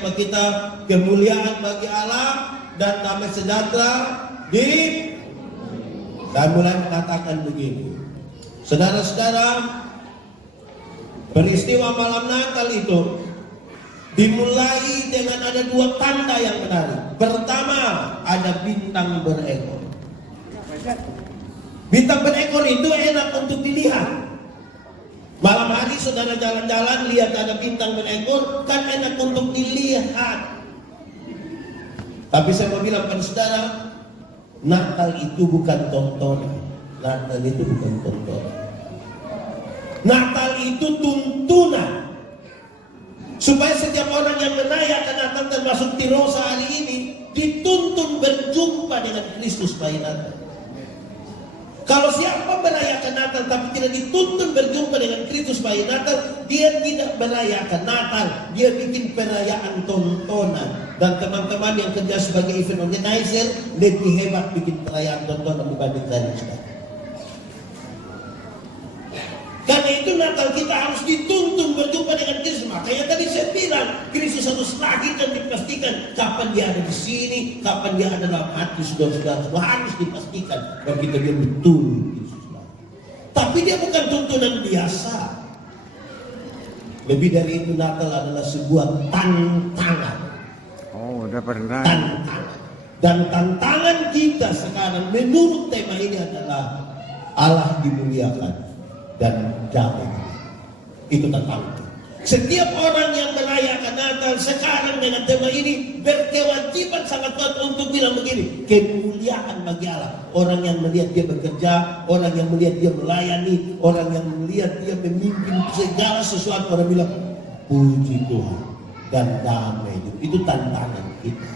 tema kita, kemuliaan bagi Allah dan damai sejahtera di. Dan mulai mengatakan begini, saudara-saudara, peristiwa malam Natal itu dimulai dengan ada dua tanda yang menarik. Pertama, ada bintang berekor. Bintang berekor itu enak untuk dilihat. Malam hari saudara jalan-jalan lihat ada bintang berekor, kan enak untuk dilihat. Tapi saya mau bilang pada saudara, Natal itu bukan tontonan. Natal itu bukan tontonan. Natal itu tuntunan. Supaya setiap orang yang merayakan Natal, termasuk Tirosa hari ini, dituntun berjumpa dengan Kristus pada Natal. Kalau siapa merayakan Natal tapi tidak dituntun berjumpa dengan Kristus pada Natal, dia tidak merayakan Natal, dia bikin perayaan tontonan. Dan teman-teman yang kerja sebagai event organizer lebih hebat bikin perayaan tontonan dibanding saya sekarang. Karena itu Natal kita harus dituntun berjumpa dengan Kristus. Makanya tadi saya bilang Kristus harus lahir dan dipastikan kapan dia ada di sini, kapan dia ada dalam hati saudara-saudara. Harus dipastikan bahwa kita dia betul Kristus lahir. Tapi dia bukan tuntunan biasa. Lebih dari itu, Natal adalah sebuah tantangan. Oh, udah pernah. Tantangan. Dan tantangan kita sekarang menurut tema ini adalah Allah dimuliakan dan damai. Itu tantangan. Setiap orang yang merayakan Natal sekarang dengan tema ini berkewajiban sangat kuat untuk bilang begini, kemuliaan bagi Allah. Orang yang melihat dia bekerja, orang yang melihat dia melayani, orang yang melihat dia memimpin segala sesuatu, orang bilang puji Tuhan dan damai. Itu tantangan kita.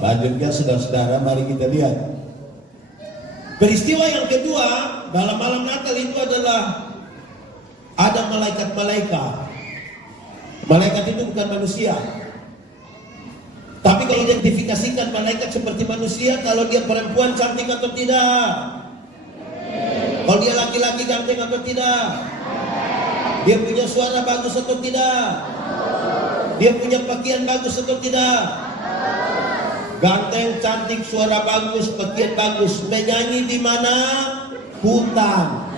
Selanjutnya saudara-saudara, mari kita lihat peristiwa yang kedua dalam malam Natal itu adalah ada malaikat-malaikat. Malaikat itu bukan manusia. Tapi kalau identifikasikan malaikat seperti manusia, kalau dia perempuan cantik atau tidak? Kalau dia laki-laki ganteng atau tidak? Dia punya suara bagus atau tidak? Dia punya pakaian bagus atau tidak? Ganteng, cantik, suara bagus, pakaian bagus. Menyanyi di mana? Hutan.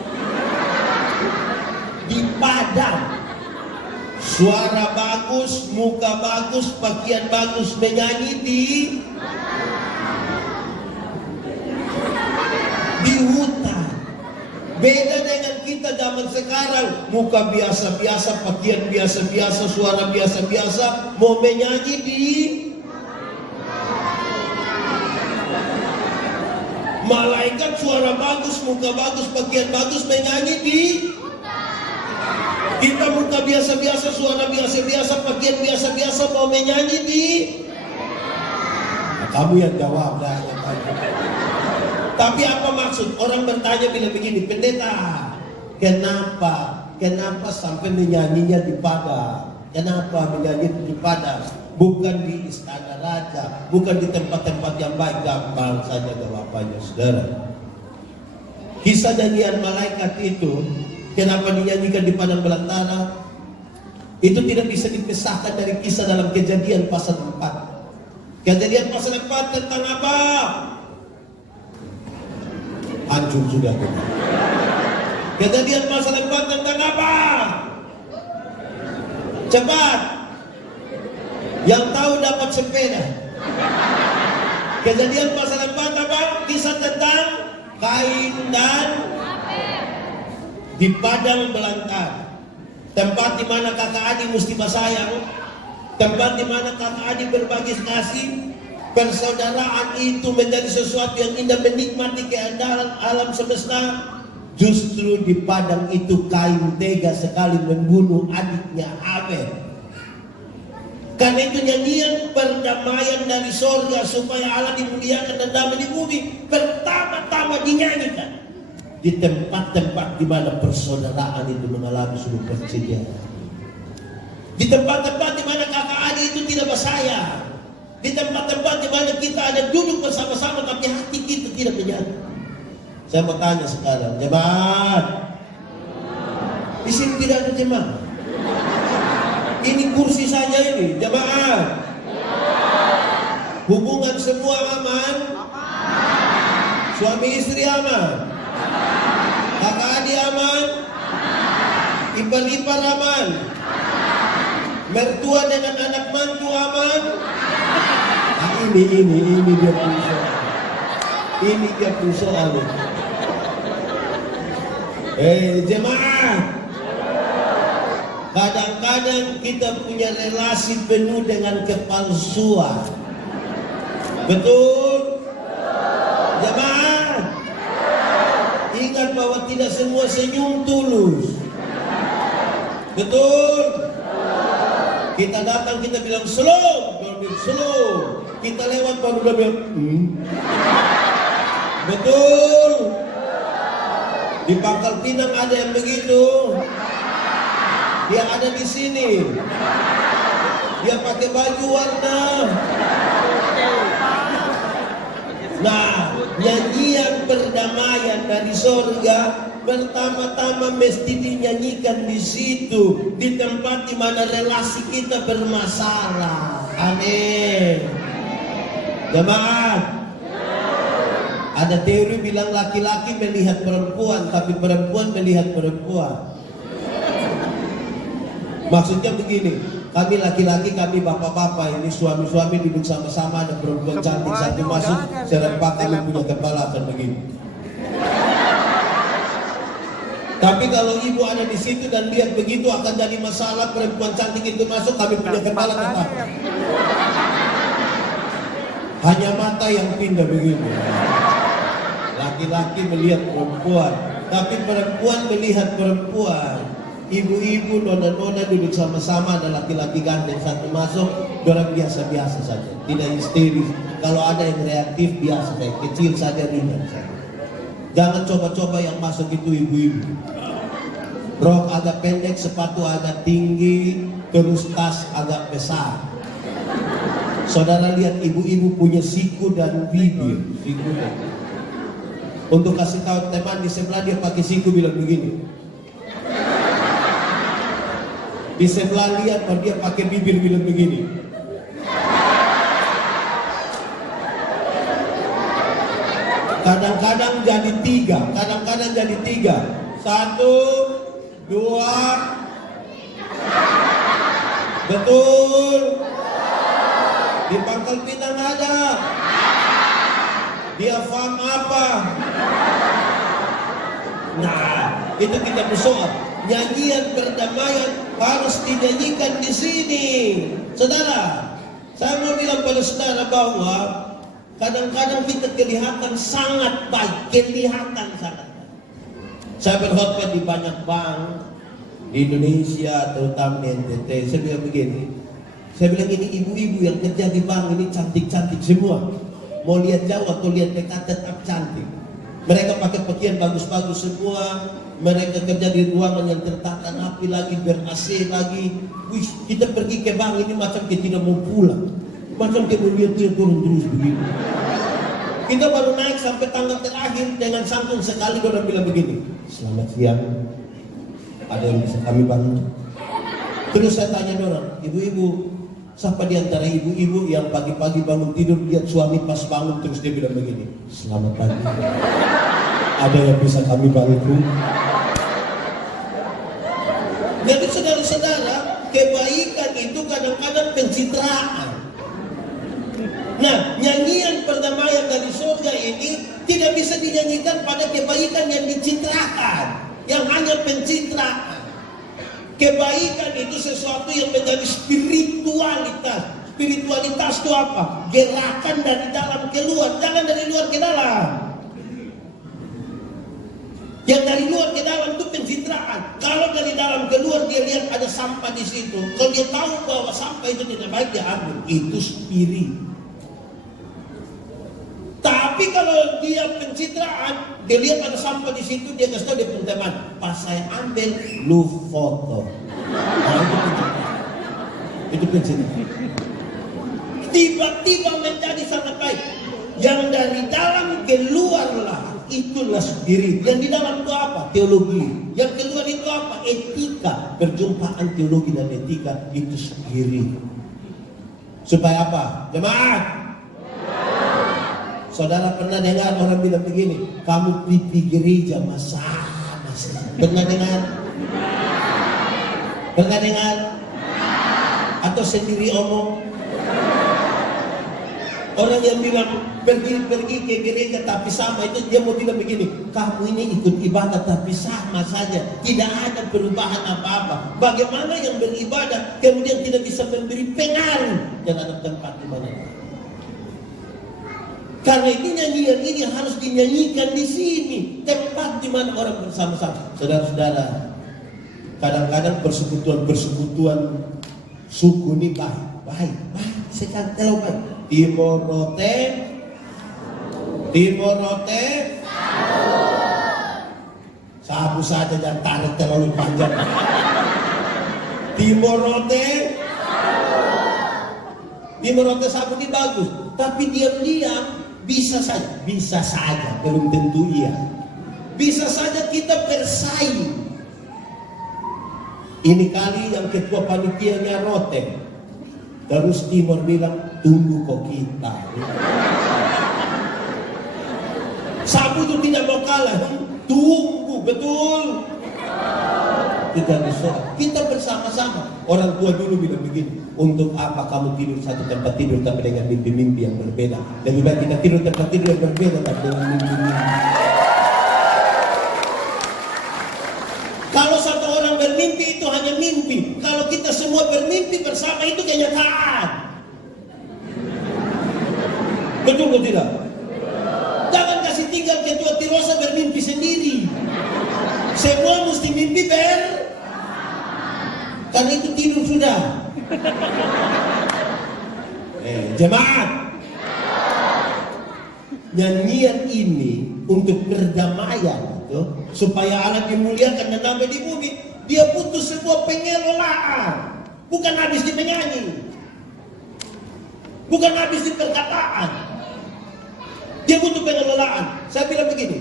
Di padang. Suara bagus, muka bagus, pakaian bagus. Menyanyi di hutan. Beda dengan kita zaman sekarang. Muka biasa-biasa, pakaian biasa-biasa, suara biasa-biasa. Mau menyanyi di malaikat, suara bagus, muka bagus, pakaian bagus, menyanyi di. Kita muka biasa-biasa, suara biasa-biasa, pakaian biasa-biasa, mau menyanyi di. Nah, kamu yang jawab dah. Tapi apa maksud? Orang bertanya bila begini, pendeta, kenapa sampai menyanyinya di padang? Kenapa menyanyi di padang? Bukan di istana raja, bukan di tempat-tempat yang baik. Gampang saja jawabannya, saudara. Kisah nyanyian malaikat itu, kenapa dinyanyikan di padang belantara? Itu tidak bisa dipisahkan dari kisah dalam Kejadian pasal 4. Kejadian pasal 4 tentang apa? Hancur sudah kita. Kejadian pasal 4 tentang apa? Cepat. Yang tahu dapat sepeda. Kejadian pasal 4 apa? Kisah tentang Kain dan di padang belantara. Tempat di mana kakak adik mesti bersayang. Tempat di mana kakak adik berbagi kasih. Persaudaraan itu menjadi sesuatu yang indah, menikmati keindahan alam semesta. Justru di padang itu Kain tega sekali membunuh adiknya Abel. Karena itu nyanyian perdamaian dari sorga supaya Allah dimuliakan dan damai di bumi pertama-tama dinyanyikan di tempat-tempat di mana persaudaraan itu mengalami sebuah percidian. Di tempat-tempat di mana kakak adik itu tidak bersayang. Di tempat-tempat di mana kita ada duduk bersama-sama tapi hati kita tidak menyatu. Saya mau tanya sekarang, jemaat. Di sini tidak ada jemaat. Ini kursi saja ini, jemaah. Hubungan semua aman? Suami istri aman? Kakak adik aman? Ipar-ipar aman? Mertua dengan anak mantu aman? Nah, ini dia persoalan. Ini dia persoalan. Jemaah, kadang-kadang kita punya relasi penuh dengan kepalsuan. Betul? Jemaah, ingat bahwa tidak semua senyum tulus. Betul? Kita datang, kita bilang slow, slow. Kita lewat baru udah bilang Betul? Di Pangkal Pinang ada yang begitu. Dia ada di sini. Dia pakai baju warna. Nah, nyanyian perdamaian dari surga pertama-tama mesti dinyanyikan di situ, di tempat di mana relasi kita bermasalah. Amin. Jemaah, ada teori bilang laki-laki melihat perempuan, tapi perempuan melihat perempuan. Maksudnya begini, kami laki-laki, kami bapak-bapak, ini suami-suami duduk sama-sama, ada perempuan cantik satu masuk, serempak kami punya kepala akan begini. Tapi kalau ibu ada di situ dan lihat begitu akan jadi masalah, perempuan cantik itu masuk, kami punya kepala tetap. Hanya mata yang pindah begini. Laki-laki melihat perempuan, tapi perempuan melihat perempuan. Ibu-ibu, nona-nona duduk sama-sama, ada laki-laki ganteng satu masuk, orang biasa-biasa saja, tidak histeris. Kalau ada yang reaktif biasa saja, kecil saja, ringan saja. Jangan coba-coba yang masuk itu ibu-ibu. Rok agak pendek, sepatu agak tinggi, terus tas agak besar. Saudara lihat ibu-ibu punya siku dan bibir, siku dan. Untuk kasih tahu teman di sebelah, dia pakai siku bilang begini. Di sebelah lihat kalau dia pakai bibir bilang begini. Kadang-kadang jadi tiga, kadang-kadang jadi tiga. 1, 2. Betul. Di Pangkal Pinang ada. Dia paham apa? Nah, itu kita bersoal. Nyanyian perdamaian harus dinyanyikan di sini. Saudara, saya mau bilang pada saudara bahwa kadang-kadang kita kelihatan sangat baik, kelihatan sangat baik. Saya berkhotbah di banyak bank di Indonesia, terutama di NTT. Saya bilang begini, saya bilang ini ibu-ibu yang kerja di bank ini cantik-cantik semua. Mau lihat jauh atau lihat dekat tetap cantik. Mereka pakai pakaian bagus-bagus semua. Mereka kerja di ruangan yang tertata rapi lagi, ber-AC lagi. Wih, kita pergi ke bank ini macam kita tidak mau pulang. Macam kita melihat dia turun terus begitu. Kita baru naik sampai tangga terakhir dengan santun sekali orang bilang begini. Selamat siang. Ada yang bisa kami bantu? Terus saya tanya orang, ibu-ibu, siapa di antara ibu-ibu yang pagi-pagi bangun tidur lihat suami pas bangun terus dia bilang begini. Selamat pagi. Ada yang bisa kami bantu? Jadi saudara-saudara, kebaikan itu kadang-kadang pencitraan. Nah, nyanyian perdamaian dari surga ini tidak bisa dinyanyikan pada kebaikan yang dicitrakan, yang hanya pencitraan. Kebaikan itu sesuatu yang menjadi spiritualitas. Spiritualitas itu apa? Gerakan dari dalam keluar, jangan dari luar ke dalam. Yang dari luar ke dalam itu pencitraan. Kalau dari dalam keluar dia lihat ada sampah di situ. Kalau dia tahu bahwa sampah itu tidak baik dia ambil. Itu spirit. Tapi kalau dia pencitraan, dia lihat ada sampah di situ, dia kasih tahu dia punya teman. Pas saya ambil, lu foto. Nah, itu pencitraan. Tiba-tiba menjadi sangat baik. Yang dari dalam keluarlah. Itulah spirit. Yang di dalam itu apa? Teologi. Yang keluar itu apa? Etika. perjumpaan teologi dan etika itu sendiri. Supaya apa? Jemaat. Saudara pernah dengar orang bilang begini, kamu di gereja masa-masa. Pernah dengar? Pernah dengar? Atau sendiri omong? Orang yang bilang pergi ke gereja tapi sama, itu dia mau bilang begini, kamu ini ikut ibadah tapi sama saja, tidak ada perubahan apa-apa. Bagaimana yang beribadah kemudian tidak bisa memberi pengaruh dalam tempat ibadah? Karena itu nyanyian ini harus dinyanyikan di sini, tempat di mana orang bersama-sama. Saudara-saudara, kadang-kadang persekutuan suku ini baik. Sekarang terlalu baik. Timor Rote, sabu saja jangan tarik terlalu panjang. Timor Rote sabu ini bagus, tapi diam-diam bisa saja, belum tentu iya. Bisa saja kita bersaing. Ini kali yang ketua panitianya Rote, terus Timor bilang tunggu kok kita. Sabu itu tidak mau kalah, tunggu betul. Tidak bisa. Kita bersama-sama. Orang tua dulu bilang begini, untuk apa kamu tidur satu tempat tidur tapi dengan mimpi-mimpi yang berbeda? Lebih baik kita tidur tempat tidur yang berbeda tapi dengan mimpi-mimpi. Kalau satu orang bermimpi itu hanya mimpi. Kalau kita semua bermimpi bersama itu kenyataan. Betul atau tidak? Jangan kasih tinggal ketua Tirosa bermimpi sendiri. Semua mesti mimpi karena itu tidur sudah. Jemaat, nyanyian ini untuk perdamaian, supaya Allah dimuliakan dan sampai di bumi. Dia butuh sebuah pengelolaan, bukan habis di penyanyi, bukan habis di perkataan. Dia butuh pengelolaan. Saya bilang begini,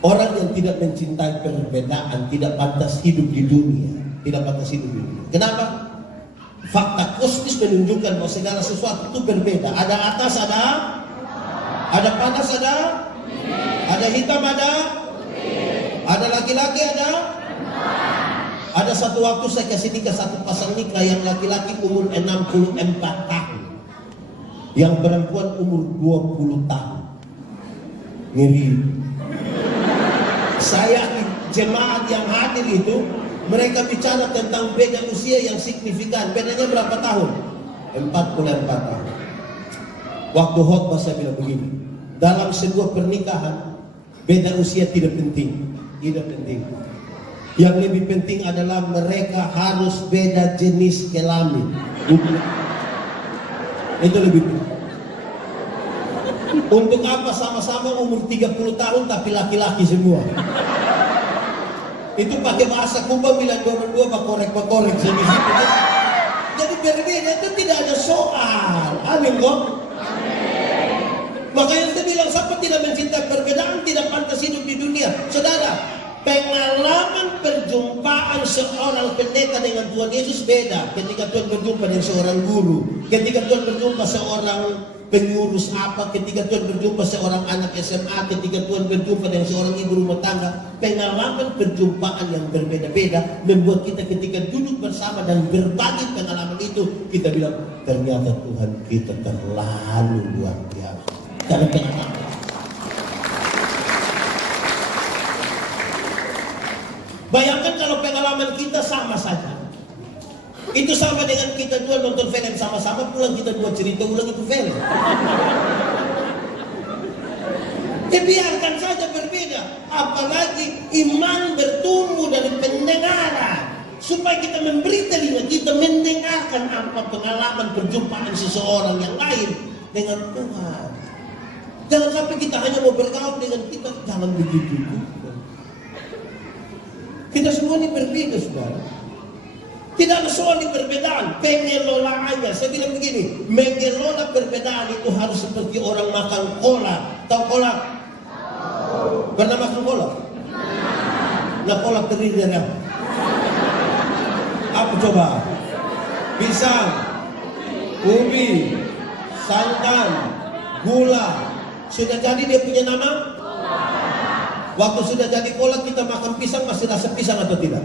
orang yang tidak mencintai perbedaan tidak pantas hidup di dunia. Tidak pantas hidup di dunia. Kenapa? Fakta kosmis menunjukkan bahwa segala sesuatu itu berbeda. Ada atas, ada panas, ada hitam, ada laki-laki, ada satu waktu saya kasih nikah satu pasang nikah yang laki-laki umur 64 tahun, yang perempuan umur 20 tahun. Ngeri. Saya jemaat yang hadir itu, mereka bicara tentang beda usia yang signifikan. Bedanya berapa tahun? 44 tahun. Waktu khotbah saya bilang begini, dalam sebuah pernikahan beda usia tidak penting. Tidak penting. Yang lebih penting adalah mereka harus beda jenis kelamin. Itu lebih penting. Untuk apa sama-sama umur 30 tahun tapi laki-laki semua? Itu pakai bahasa Kuba bilang dua-dua bakorek sini. Jadi berbeda itu tidak ada soal. Amin kok. Makanya saya bilang siapa tidak mencintai perbedaan tidak pantas hidup di dunia. Saudara, pengalaman perjumpaan seorang pendeta dengan Tuhan Yesus beda ketika Tuhan berjumpa dengan seorang guru, ketika Tuhan berjumpa seorang pengurus apa, ketika Tuhan berjumpa seorang anak SMA, ketika Tuhan berjumpa dengan seorang ibu rumah tangga. Pengalaman perjumpaan yang berbeda-beda membuat kita ketika duduk bersama dan berbagi pengalaman itu, kita bilang ternyata Tuhan kita terlalu luar biasa. Karena pengalaman. Bayangkan kalau pengalaman kita sama saja. Itu sama dengan kita dua nonton film sama-sama, pulang kita dua cerita ulang itu film. Biarkan saja berbeda. Apalagi iman bertumbuh dari pendengaran. Supaya kita memberi telinga, kita mendengarkan apa pengalaman perjumpaan seseorang yang lain dengan Tuhan. Jangan sampai kita hanya mau bergaul dengan kita, jangan begitu. Kita semua ini berbeda, saudara. Tidak ada soal di perbedaan, pengelolaannya. Saya bilang begini, mengelola perbedaan itu harus seperti orang makan kolak. Tahu kolak? Pernah makan kolak? Nah, kolak terdiri dari apa? Apa coba? Pisang, ubi, santan, gula. Sudah jadi dia punya nama? Waktu sudah jadi kolak kita makan pisang masih rasa pisang atau tidak?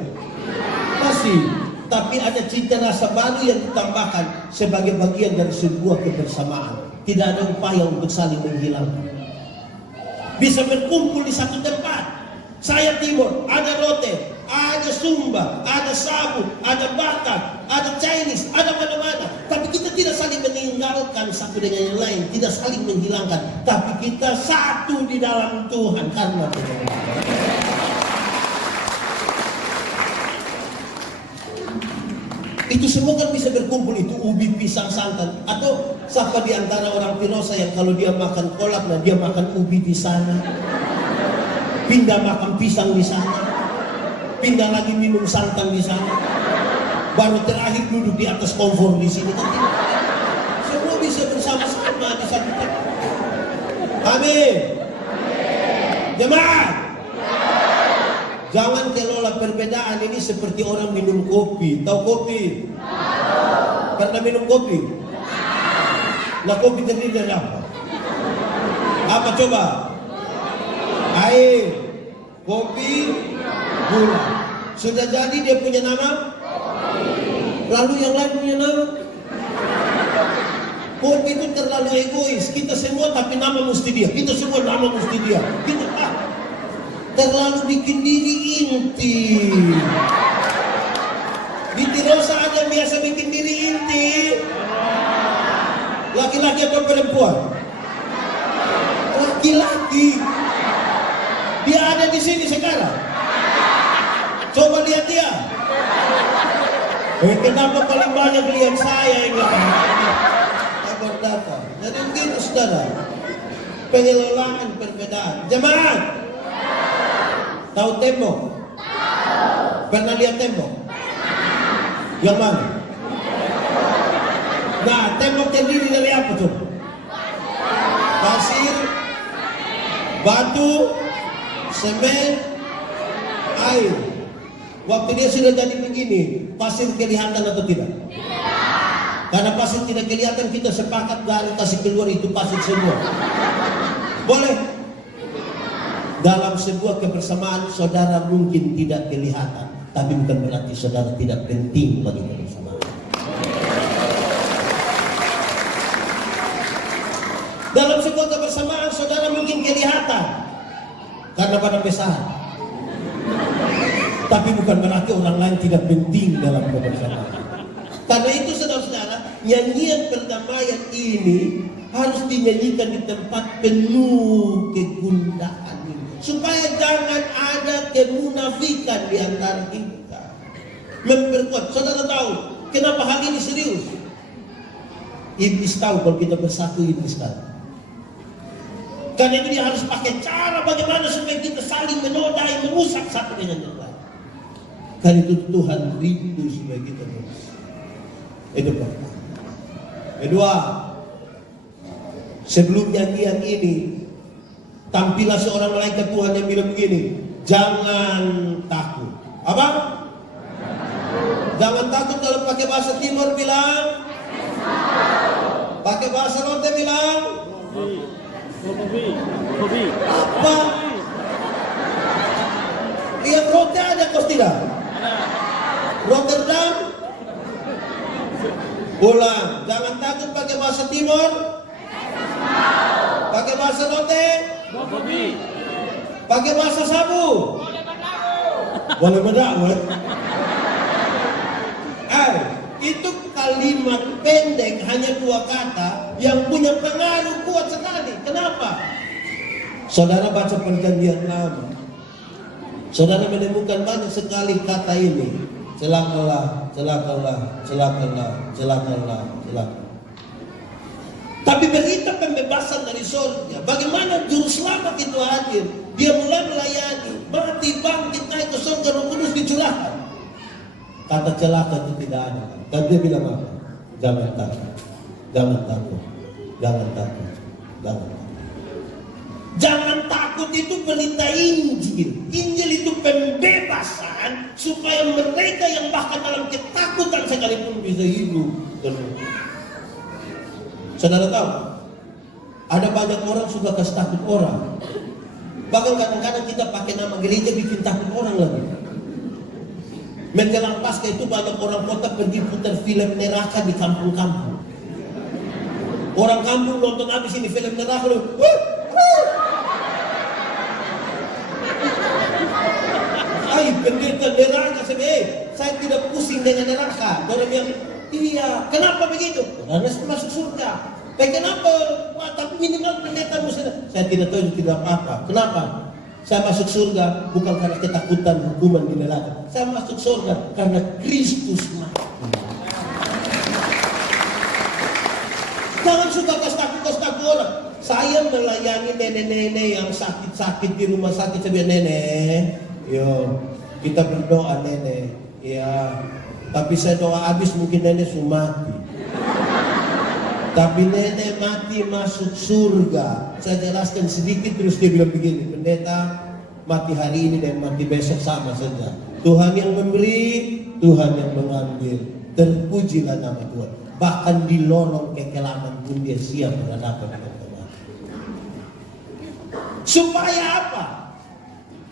Masih. Tapi ada cita rasa baru yang ditambahkan sebagai bagian dari sebuah kebersamaan. Tidak ada upaya untuk saling menghilangkan. Bisa berkumpul di satu tempat. Saya Timur, ada Rote, ada Sumba, ada Sabu, ada Batak, ada Chinese, ada mana-mana. Tapi kita tidak saling meninggalkan satu dengan yang lain, tidak saling menghilangkan. Tapi kita satu di dalam Tuhan karena Tuhan. Itu semua kan bisa berkumpul, itu ubi, pisang, santan. Atau siapa di antara orang Pinosa yang kalau dia makan kolak, nah dia makan ubi di sana, pindah makan pisang di sana, pindah lagi minum santan di sana, baru terakhir duduk di atas kompor di sini. Kan tidak. Semua bisa bersama-sama di satu tempat. Amin. Jemaat, jangan kelola perbedaan ini seperti orang minum kopi. Tahu kopi? Pernah minum kopi? Nah, kopi terdiri dari apa? Apa coba? Air, kopi, gula. Sudah jadi dia punya nama? Lalu yang lain punya nama? Kopi itu terlalu egois. Kita semua tapi nama mesti dia. Kita semua nama mesti dia. Kita terlalu bikin diri inti. Di Tirosa ada yang biasa bikin diri inti. Laki-laki atau perempuan? Laki-laki. Dia ada di sini sekarang. Coba lihat dia. Kenapa paling banyak lihat saya ini? Kabar datang. Jadi begitu saudara. Pengelolaan perbedaan. Jemaat. Tahu tembok? Pernah lihat tembok? Yang mana? Nah, tembok terdiri dari apa tuh? Pasir, batu, semen, air. Waktu dia sudah jadi begini, pasir kelihatan atau tidak? Karena pasir tidak kelihatan, kita sepakat garis kasih keluar itu pasir semua. Boleh? Dalam sebuah kebersamaan saudara mungkin tidak kelihatan, tapi bukan berarti saudara tidak penting bagi kebersamaan. Dalam sebuah kebersamaan saudara mungkin kelihatan karena pada besar, tapi bukan berarti orang lain tidak penting dalam kebersamaan. Karena itu saudara-saudara, nyanyian perdamaian ini harus dinyanyikan di tempat penuh kegundahan ini, supaya jangan ada kemunafikan di antara kita. Memperkuat. Saudara tahu kenapa hal ini serius? Iblis tahu kalau kita bersatu, iblis tahu. Karena itu dia harus pakai cara bagaimana supaya kita saling menodai, merusak satu dengan yang lain. Karena itu Tuhan rindu supaya kita bersatu. Itu pertama. Kedua, sebelum nyanyian ini, tampillah seorang malaikat Tuhan yang bilang begini, jangan takut. Apa? Jangan takut. Kalau pakai bahasa Timur bilang, pakai bahasa Rote bilang, apa? Yang Rote ada kos tidak? Rotterdam? Ulang, jangan takut pakai bahasa Timur. Pakai bahasa Rote? Pakai bahasa Sabu? Boleh berdakwah. Itu kalimat pendek hanya 2 kata yang punya pengaruh kuat sekali. Kenapa? Saudara baca perjanjian lama, saudara menemukan banyak sekali kata ini. Celakalah, celakalah, celakalah, celakalah, celakalah. Tapi berita pembebasan dari surga, bagaimana juru selamat itu hadir, dia mulai melayani, mati, bangkit, naik ke surga, Roh Kudus dicurahkan. Kata celaka itu tidak ada. Dan dia bilang apa? Jangan takut, jangan takut, jangan takut, jangan takut. Jangan takut itu berita Injil. Injil itu pembebasan supaya mereka yang bahkan dalam ketakutan sekalipun bisa hidup tenang. Saudara tahu, ada banyak orang suka kasih takut orang. Bahkan kadang-kadang kita pakai nama gereja bikin takut orang lagi. Menjelang Paskah itu banyak orang kota pergi putar film neraka di kampung-kampung. Orang kampung nonton habis ini film neraka loh. Ay, pendeta neraka saya tidak pusing dengan neraka. Orang yang iya, kenapa begitu? Karena saya masuk surga. Kenapa? Wah, tapi minimal pendeta saya tidak tahu, tidak apa-apa. Kenapa? Saya masuk surga bukan karena ketakutan hukuman di neraka. Saya masuk surga karena Kristus mati. Jangan suka kasih takut orang. Saya melayani nenek-nenek yang sakit-sakit di rumah sakit. Saya bilang, nenek, yo, kita berdoa nenek. Ya, tapi saya doa habis mungkin nenek sudah mati. Tapi nenek mati masuk surga. Saya jelaskan sedikit terus dia bilang begini, pendeta, mati hari ini dan mati besok sama saja. Tuhan yang memberi, Tuhan yang mengambil. Terpujilah nama Tuhan. Bahkan di lorong kekelaman pun dia siap berhadapan dengan Tuhan. Supaya apa?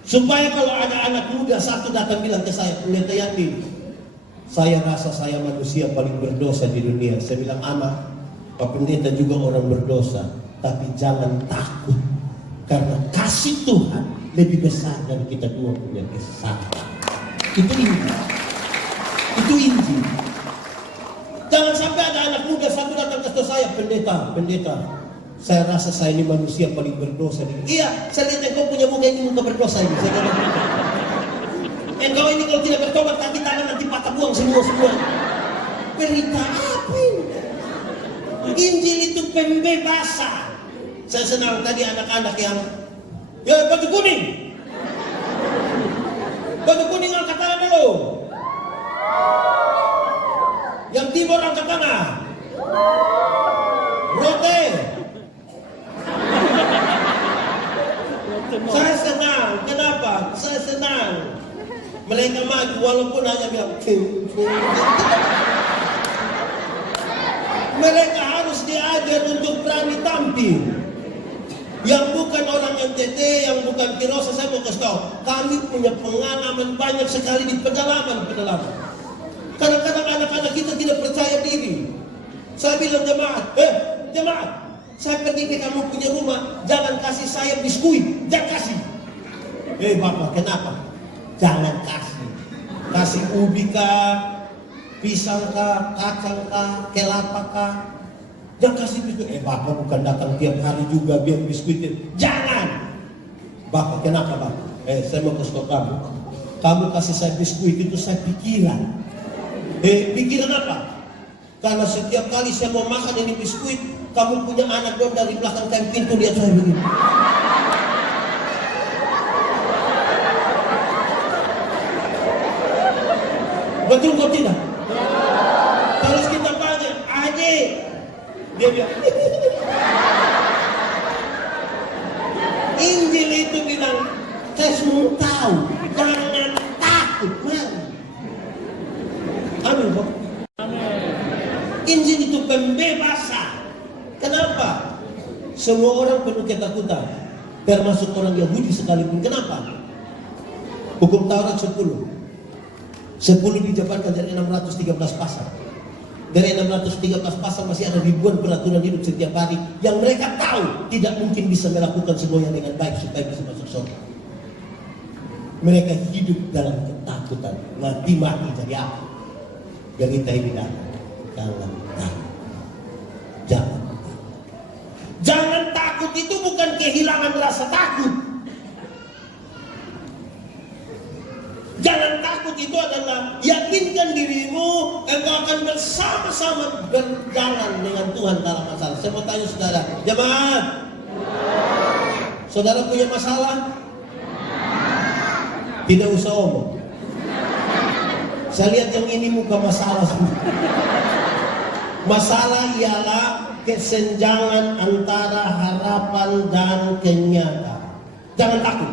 Supaya kalau ada anak muda satu datang bilang ke saya, pendeta Yandi, saya rasa saya manusia paling berdosa di dunia. Saya bilang, anak, Pak Pendeta juga orang berdosa, tapi jangan takut, karena kasih Tuhan lebih besar dari kita dua punya kesalahan. Itu inti. Itu inti. Jangan sampai ada anak muda satu datang ke saya, pendeta, saya rasa saya ini manusia paling berdosa. Iya, saya lihat engkau punya muka ini muka berdosa ini. Saya kata, engkau ini kalau tidak bertobat kaki tangan nanti patah buang semua. Berita apa ini? Injil itu pembebasan. Saya senang tadi anak-anak yang ya baju kuning angkat tangan dulu. Yang timur angkat tangan. Rote. Saya senang. Kenapa? Saya senang. Mereka maju walaupun hanya bilang mereka harus diajar untuk berani tampil. Yang bukan orang NTT, yang bukan Kirosa, saya mau kasih tahu, kami punya pengalaman banyak sekali di pedalaman. Kadang-kadang anak-anak kita tidak percaya diri. Saya bilang jemaat, saya pergi ke kamu punya rumah, jangan kasih saya biskuit, jangan kasih. Bapak, kenapa? Jangan kasih. Kasih ubi kah, pisang kah, kacang kah, kelapa kah. Jangan kasih biskuit. Bapak bukan datang tiap hari juga biar biskuitnya. Jangan. Bapak, kenapa Bapak? Saya mau kasih tahu kamu. Kamu kasih saya biskuit itu saya pikiran. Pikiran apa? Karena setiap kali saya mau makan ini biskuit, kamu punya anak dong dari belakang kayak pintu lihat saya begini. Betul kok tidak? Kalau kita panggil, adik, dia bilang, Injil itu bilang, saya semua tahu, jangan takut, amin kok. Injil itu pembebasan. Kenapa? Semua orang penuh ketakutan, termasuk orang Yahudi sekalipun. Kenapa? Hukum Taurat 10 dijabarkan dari 613 pasal. Dari 613 pasal masih ada ribuan peraturan hidup setiap hari yang mereka tahu tidak mungkin bisa melakukan semuanya dengan baik supaya bisa masuk surga. Mereka hidup dalam ketakutan. Nanti mati jadi apa? Yang kita ini datang. Jangan takut. Jangan takut itu bukan kehilangan rasa takut. Jangan takut itu adalah yakinkan dirimu engkau akan bersama-sama berjalan dengan Tuhan dalam masalah. Saya mau tanya saudara, jemaat, saudara punya masalah? Tidak usah omong. Saya lihat yang ini muka masalah semua. Masalah ialah kesenjangan antara harapan dan kenyataan. Jangan takut.